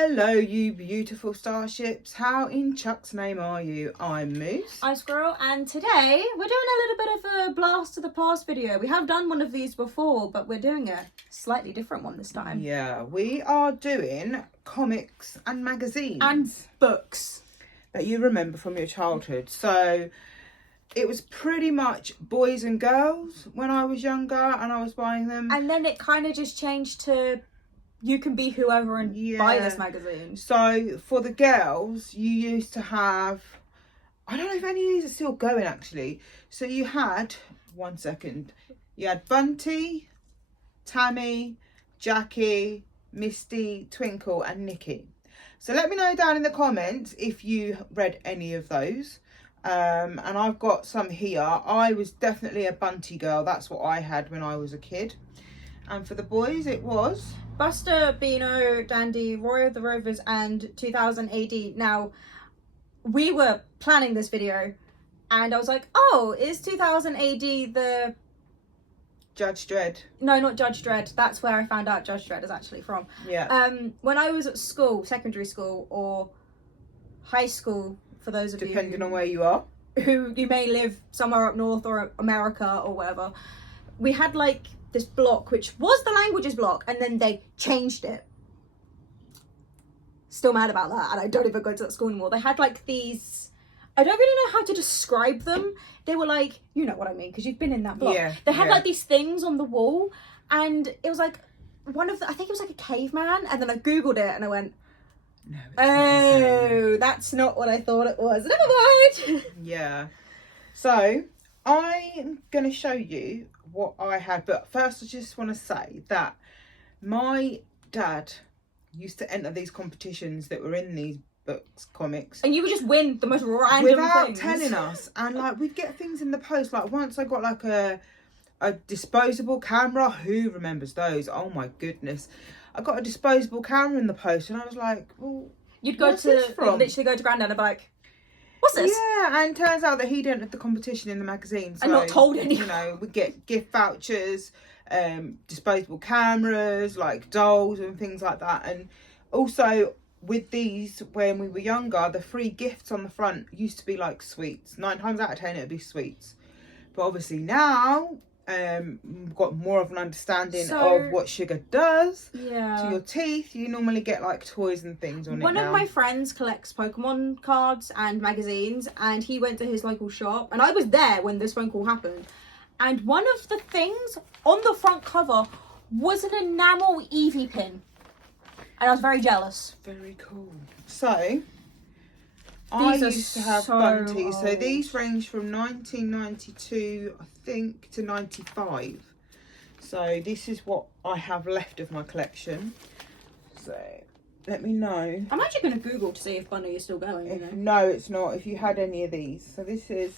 Hello, you beautiful starships. How in Chuck's name are you? I'm Moose. I'm Squirrel, and today we're doing a little bit of a blast to the past video. We have done one of these before, but we're doing a slightly different one this time. Yeah, we are doing comics and magazines. And books. That you remember from your childhood. So it was pretty much boys and girls when I was younger and I was buying them. And then it kind of just changed to you can be whoever and buy this magazine. So for the girls, you used to have, I don't know if any of these are still going actually. So you had, you had Bunty, Tammy, Jackie, Misty, Twinkle and Nikki. So let me know down in the comments if you read any of those. And I've got some here. I was definitely a Bunty girl. That's what I had when I was a kid. And for the boys, it was Buster, Beano, Dandy, Roy of the Rovers, and 2000 AD. Now, we were planning this video, and I was like, oh, is 2000 AD the... Judge Dredd? No, not Judge Dredd. That's where I found out Judge Dredd is actually from. Yeah. When I was at school, secondary school, or high school, for those of Depending on where you are. Who you may live somewhere up north or America or whatever, we had like this block which was the languages block, and then they changed it. Still mad about that, and I don't even go to that school anymore. They had like these, I don't really know how to describe them. They were like, you know what I mean, because you've been in that block. Yeah, they had like these things on the wall, and it was like one of the, I think it was like a caveman, and then I googled it and I went, no, oh, that's not what I thought it was. Never mind. Yeah. So I'm going to show you what I had, but first I just want to say that my dad used to enter these competitions that were in these books, comics, and you would just win the most random without things. telling us. And like we'd get things in the post. Like once I got like a disposable camera. Who remembers those? Oh my goodness. I got a disposable camera in the post, and I was like, well, you'd go to literally go to Grandad and be like, what's this? Yeah, and turns out that he'd entered the competition in the magazine. So, and not told anyone. You know, we get gift vouchers, disposable cameras, like dolls and things like that. And also with these, when we were younger, the free gifts on the front used to be like sweets. 9 times out of 10 it'd be sweets. But obviously now, we've got more of an understanding of what sugar does to your teeth. You normally get like toys and things on it now. One of my friends collects Pokemon cards and magazines, and he went to his local shop, and I was there when this phone call happened, and one of the things on the front cover was an enamel Eevee pin, and I was very jealous. Very cool. So I used to have Bunty. So these range from 1992, I think, to 95. So this is what I have left of my collection. So let me know. I'm actually going to Google to see if Bunty is still going. No, it's not. If you had any of these. So this is...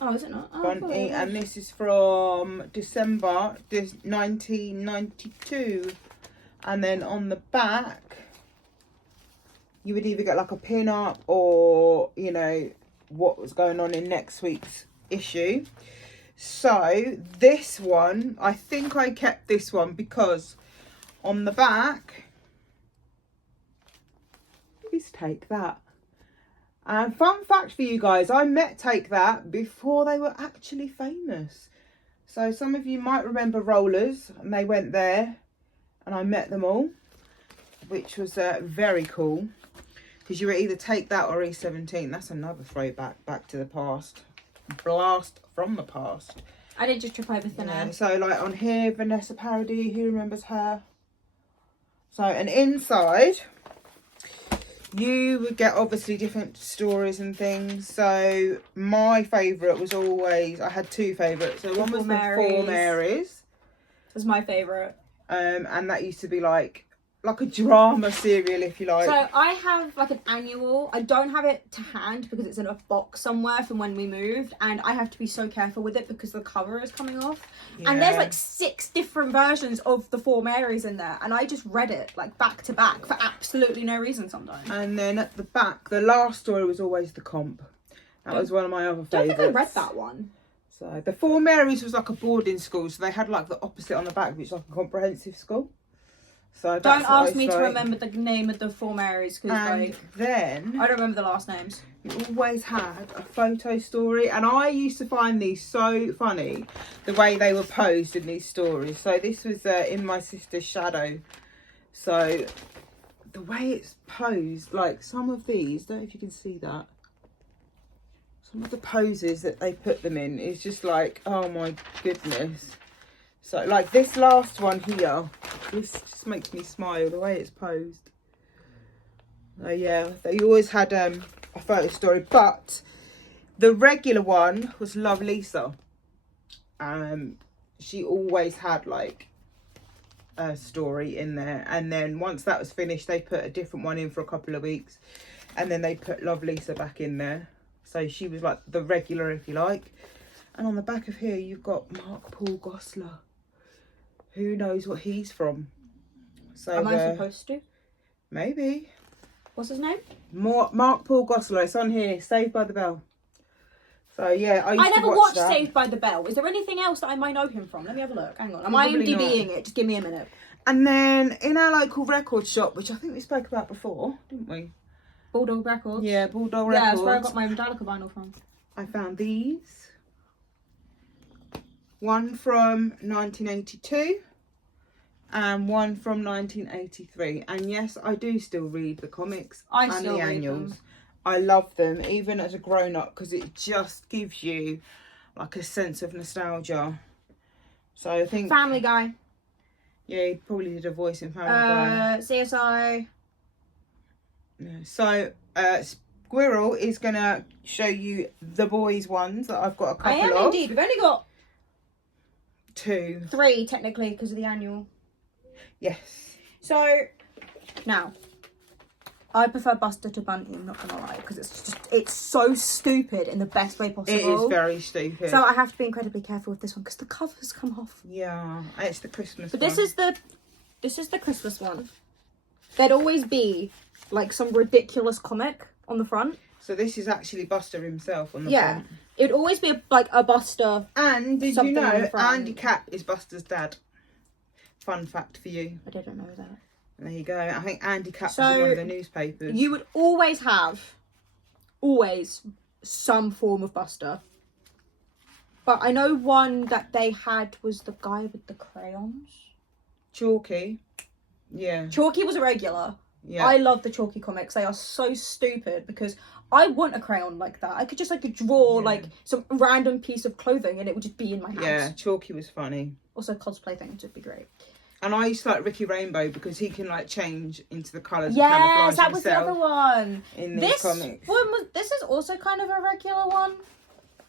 Oh, is it not? Oh, Bunty, and this is from December 1992. And then on the back, you would either get like a pin up or, you know, what was going on in next week's issue. So this one, I think I kept this one because on the back is Take That. And fun fact for you guys, I met Take That before they were actually famous. So some of you might remember Rollers, and they went there and I met them all, which was very cool. Because you were either Take That or E17. That's another throwback back to the past. Blast from the past. I did just trip over thin air. So like on here, Vanessa Paradis, who remembers her? So, and inside, you would get obviously different stories and things. So my favourite was always, I had 2 favourites. So one was the Four Marys. That's my favourite. And that used to be like a drama serial, if you like. So I have like an annual. I don't have it to hand because it's in a box somewhere from when we moved, and I have to be so careful with it because the cover is coming off. Yeah. And there's like 6 different versions of the Four Marys in there, and I just read it like back to back for absolutely no reason sometimes. And then at the back, the last story was always the comp. That was one of my other favourites. I don't think I read that one. So the Four Marys was like a boarding school, so they had like the opposite on the back, which is like a comprehensive school. So that's Don't what ask I me to like. remember the name of the 4 Marys because And like then I don't remember the last names. you always had a photo story, and I used to find these so funny, the way they were posed in these stories. So this was in my sister's shadow. So the way it's posed, like some of these, don't know if you can see that. Some of the poses that they put them in is just like, oh my goodness. So like this last one here, this just makes me smile, the way it's posed. Oh yeah, they always had a photo story, but the regular one was Love Lisa. She always had like a story in there, and then once that was finished, they put a different one in for a couple of weeks, and then they put Love Lisa back in there. So she was like the regular, if you like. And on the back of here, you've got Mark Paul Gosselaar. Who knows what he's from? So Am I supposed to? Maybe. What's his name? Mark Paul Gosselaar. It's on here. Saved by the Bell. So yeah, I never watch watched that. Saved by the Bell. Is there anything else that I might know him from? Let me have a look. Hang on. I'm Probably IMDbing it. Just give me a minute. And then in our local record shop, which I think we spoke about before, didn't we? Bulldog Records. Yeah, Bulldog Yeah, Records. that's where I got my Metallica vinyl from. I found these. One from 1982 and one from 1983. And yes, I do still read the comics and still the read annuals. them. I love them, even as a grown-up, because it just gives you like a sense of nostalgia. So I think Family Guy. yeah, he probably did a voice in Family Guy. CSI. Yeah. So Squirrel is gonna show you the boys ones that I've got a couple I am of. indeed. We've only got 2. 3 technically because of the annual. Yes. So now I prefer Buster to Bunty, I'm not gonna lie, because it's so stupid in the best way possible. It is very stupid. So I have to be incredibly careful with this one because the covers come off. Yeah, it's the Christmas But one. this is the Christmas one. There'd always be like some ridiculous comic on the front. So this is actually Buster himself on the front. It'd always be a Buster. And did you Something on the know front. Andy Capp is Buster's dad? Fun fact for you. I didn't know that. There you go. I think Andy Capp was So, in one of the newspapers. You would always have some form of Buster. But I know one that they had was the guy with the crayons. Chalky. Yeah. Chalky was a regular. Yeah. I love the Chalky comics. They are so stupid because I want a crayon like that. I could just draw like some random piece of clothing and it would just be in my house. Yeah, Chalky was funny. Also cosplay things would be great. And I used to like Ricky Rainbow because he can like change into the colours. Yes, that and was the camouflage other one. in these comics. This is also kind of a regular one.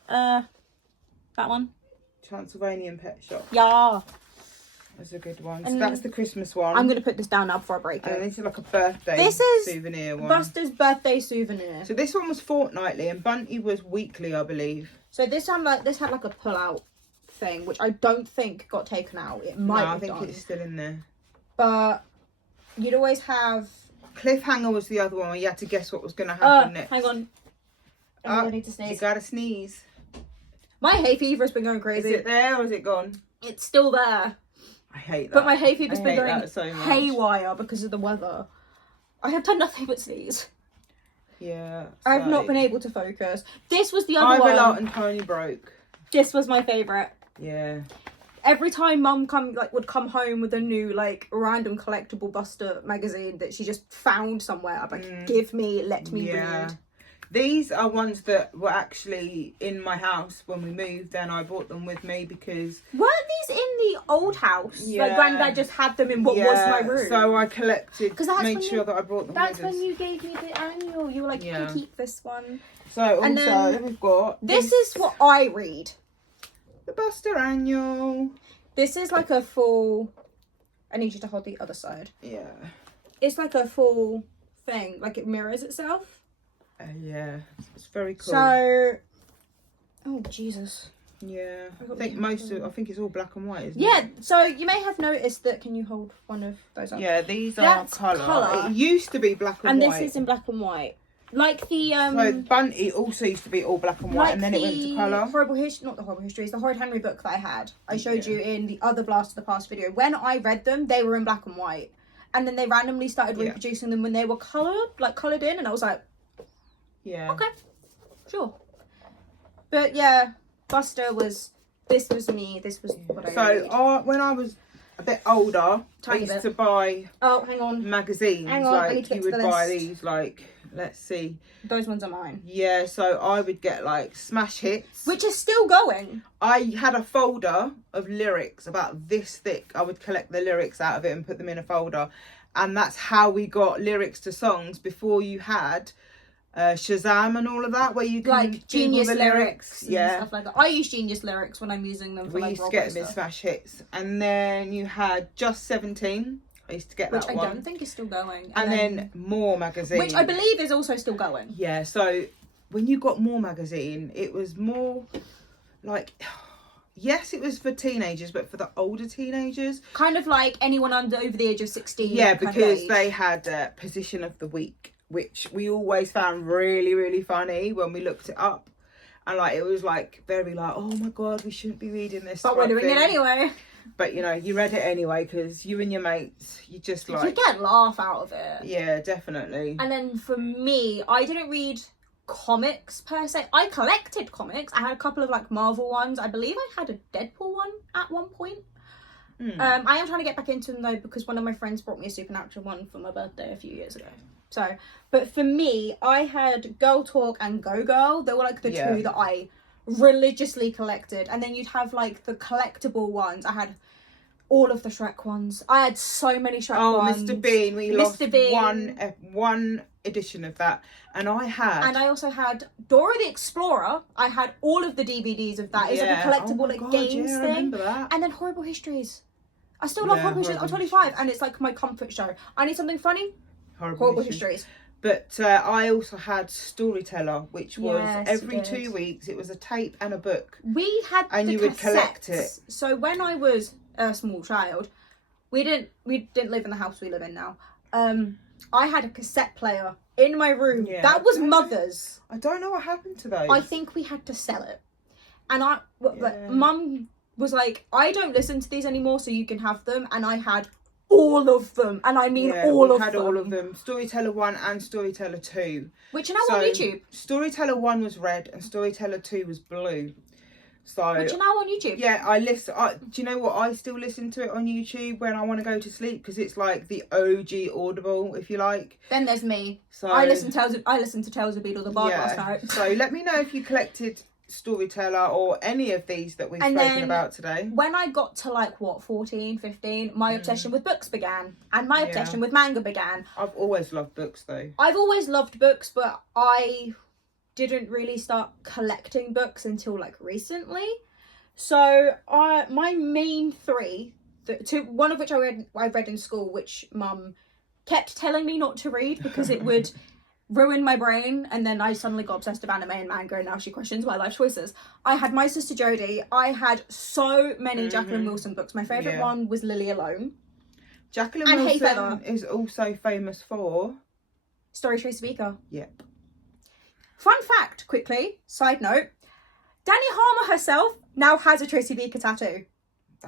That one. Transylvanian Pet Shop. Yeah. That's a good one. So And that's the Christmas one. I'm going to put this down now before I break And it. this is like a birthday This is souvenir one. Buster's birthday souvenir. So this one was fortnightly and Bunty was weekly, I believe. So this had like a pull-out thing, which I don't think got taken out. It might have I think done. it's still in there. But you'd always have... Cliffhanger was the other one where you had to guess what was going to happen next. Hang on. I need to sneeze. You gotta sneeze. My hay fever's been going Is crazy. it there or is it gone? It's still there. I hate that. But my hay fever's been hate going that so much. haywire because of the weather. I have done nothing but sneeze. Yeah. I've not been able to focus. This was the other Ivor one. Lot and Tony Broke. This was my favourite. Yeah. Every time Mum would come home with a new random collectible Buster magazine that she just found somewhere, I'd be like, let me read. These are ones that were actually in my house when we moved, and I brought them with me because... Weren't these in the old house? Yeah. Like Granddad just had them in what was my room. So I collected, made sure that I brought them That's with us. when you gave me the annual. You were like, you can keep this one. So also And then we've got... This is what I read. The Buster Annual. This is like a full... I need you to hold the other side. Yeah. It's like a full thing. Like it mirrors itself. Yeah. It's very cool. So... Oh, Jesus. Yeah. I think it's all black and white, isn't Yeah, it? so you may have noticed that... Can you hold one of those up? Yeah, these That's are colour. It used to be black and white. And this is in black and white. Like the... So Bunty also used to be all black and white, like and then it went to colour. Not the Horrible Histories, the Horrid Henry book that I had. I showed you in the other Blast of the Past video. When I read them, they were in black and white. and then they randomly started reproducing them when they were coloured in, and I was like, okay, sure. But yeah, Buster was, this was me, this was what I read. So when I was a bit older, I used to buy hang on, magazines. Hang on, I need like to get you to would the buy list. these, like, let's see. Those ones are mine. Yeah, so I would get like smash hits. Which is still going. I had a folder of lyrics about this thick. I would collect the lyrics out of it and put them in a folder. And that's how we got lyrics to songs before you had Shazam and all of that, where you can like Genius the lyrics and stuff like that. I use Genius lyrics when I'm using them for we used to get them in smash hits. And then you had Just 17. I used to get that one. Which I don't think is still going. And then More magazine. Which I believe is also still going. Yeah, so when you got More magazine, it was more like, yes, it was for teenagers, but for the older teenagers. Kind of like anyone over the age of 16. Yeah, because they had Position of the Week, which we always found really, really funny when we looked it up. And like, it was like very like, oh my God, we shouldn't be reading this. But we're doing it anyway. But you know, you read it anyway because you and your mates, you just like... You get a laugh out of it. Yeah, definitely. And then for me, I didn't read comics per se. I collected comics. I had a couple of like Marvel ones. I believe I had a Deadpool one at one point. I am trying to get back into them though because one of my friends brought me a Supernatural one for my birthday a few years ago. So, but for me, I had Girl Talk and Go Girl. They were like the two that I religiously collected. And then you'd have like the collectible ones. I had all of the Shrek ones. I had so many Shrek ones. Mr. Bean. We lost Bean. one edition of that. And I also had Dora the Explorer. I had all of the DVDs of that. It's like a collectible games thing. I remember that. And then Horrible Histories. I still love Horrible Histories. I'm 25 and it's like my comfort show. I need something funny. Horrible Histories. But I also had Storyteller, which was every 2 weeks. It was a tape and a book. We had and you would collect it. So when I was a small child, we didn't live in the house we live in now. I had a cassette player in my room. Yeah. That was Mother's. I don't know what happened to those. I think we had to sell it. And Mum was like, I don't listen to these anymore, so you can have them. And I had all of them, and I mean all of them. We had all of them. Storyteller 1 and Storyteller 2. Which are now on YouTube. Storyteller 1 was red and Storyteller 2 was blue. So which are now on YouTube. Yeah, I listen. Do you know what? I still listen to it on YouTube when I want to go to sleep because it's like the OG Audible, if you like. Then there's me. So I listened to Tales of Beedle the Bard last night. So let me know if you collected Storyteller or any of these that we've spoken about today. When I got to like 14, 15, my obsession with books began, and my obsession with manga began. I've always loved books though. I've always loved books, but I didn't really start collecting books until like recently. So my main three, one of which I read in school, which Mum kept telling me not to read because it would ruin my brain, and then I suddenly got obsessed with anime and manga, and now she questions my life choices. I had My Sister Jodie. I had so many Jacqueline Wilson books. My favourite one was Lily Alone. Jacqueline Wilson is also famous for Story Tracy Beaker. Yep. Fun fact, quickly, side note, Danny Harmer herself now has a Tracy Beaker tattoo.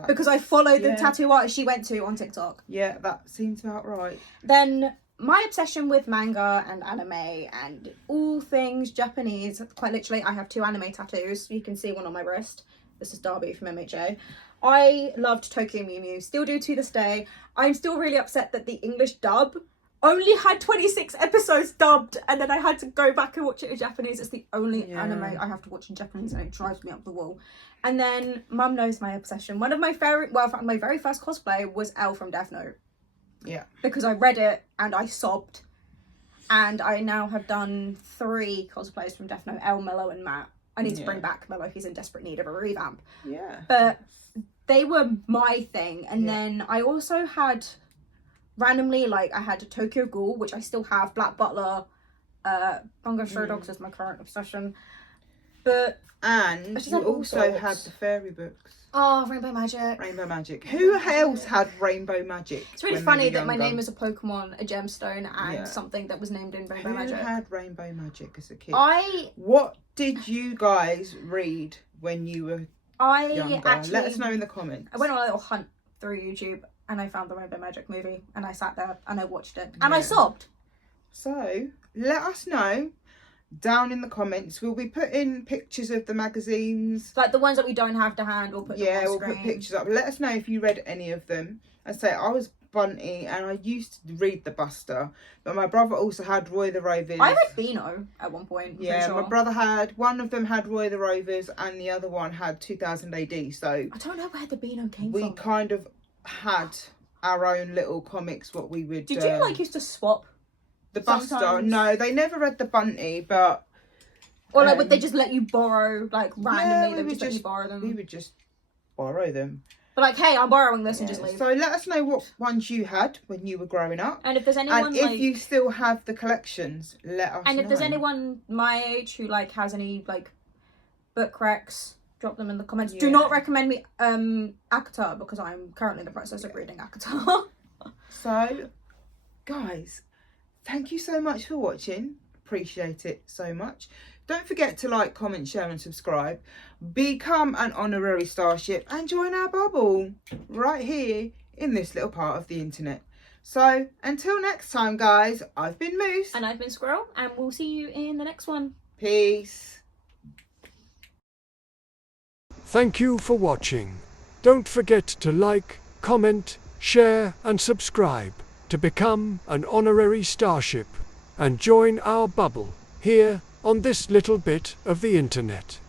Because I followed the tattoo artist she went to on TikTok. Yeah, that seems about right. Then my obsession with manga and anime and all things Japanese, quite literally, I have 2 anime tattoos. You can see one on my wrist. This is Darby from MHA. I loved Tokyo Mew Mew, still do to this day. I'm still really upset that the English dub only had 26 episodes dubbed, and then I had to go back and watch it in Japanese. It's the only anime I have to watch in Japanese, and it drives me up the wall. And then Mum knows my obsession. One of my my very first cosplay was Elle from Death Note. Yeah. Because I read it and I sobbed. And I now have done 3 cosplays from Death Note, Elle, Mello and Matt. I need to bring back Mello, he's in desperate need of a revamp. Yeah. But they were my thing. And then I also had, randomly, like, I had a Tokyo Ghoul, which I still have, Black Butler, Bungo Stray Dogs is my current obsession. But and you also had the fairy books. Oh, Rainbow Magic. Rainbow Magic. Who else had Rainbow Magic? It's really funny that my name is a Pokemon, a gemstone, and something that was named in Rainbow Magic. Who had Rainbow Magic as a kid? What did you guys read when you were younger? Actually, let us know in the comments. I went on a little hunt through YouTube. and I found the Rainbow Magic movie, and I sat there and I watched it, and I sobbed. So let us know down in the comments. We'll be putting pictures of the magazines, like the ones that we don't have to hand. We'll put them on we'll screen. put pictures up. Let us know if you read any of them. I say I was Bunty and I used to read the Buster, but my brother also had Roy the Rovers. I read Beano at one point. Yeah, my brother had, one of them had Roy the Rovers and the other one had 2000 AD. So I don't know where the Beano came from. We kind of had our own little comics. What we would. Did you like used to swap? The Buster? Sometimes? No, they never read the Bunty, but. Or like would they just let you borrow like randomly? Yeah, They would just let you borrow them. We would just borrow them. But like, hey, I'm borrowing this and just leave. So let us know what ones you had when you were growing up. And if there's anyone and if you still have the collections, let us know. And if there's anyone my age who like has any like book recs, drop them in the comments. Do not recommend me Akata because I'm currently in the process of reading Akata. So, guys, thank you so much for watching. Appreciate it so much. Don't forget to like, comment, share and subscribe. Become an honorary Starship and join our bubble right here in this little part of the internet. So until next time, guys, I've been Moose. And I've been Squirrel, and we'll see you in the next one. Peace. Thank you for watching. Don't forget to like, comment, share and subscribe to become an honorary Starship and join our bubble here on this little bit of the internet.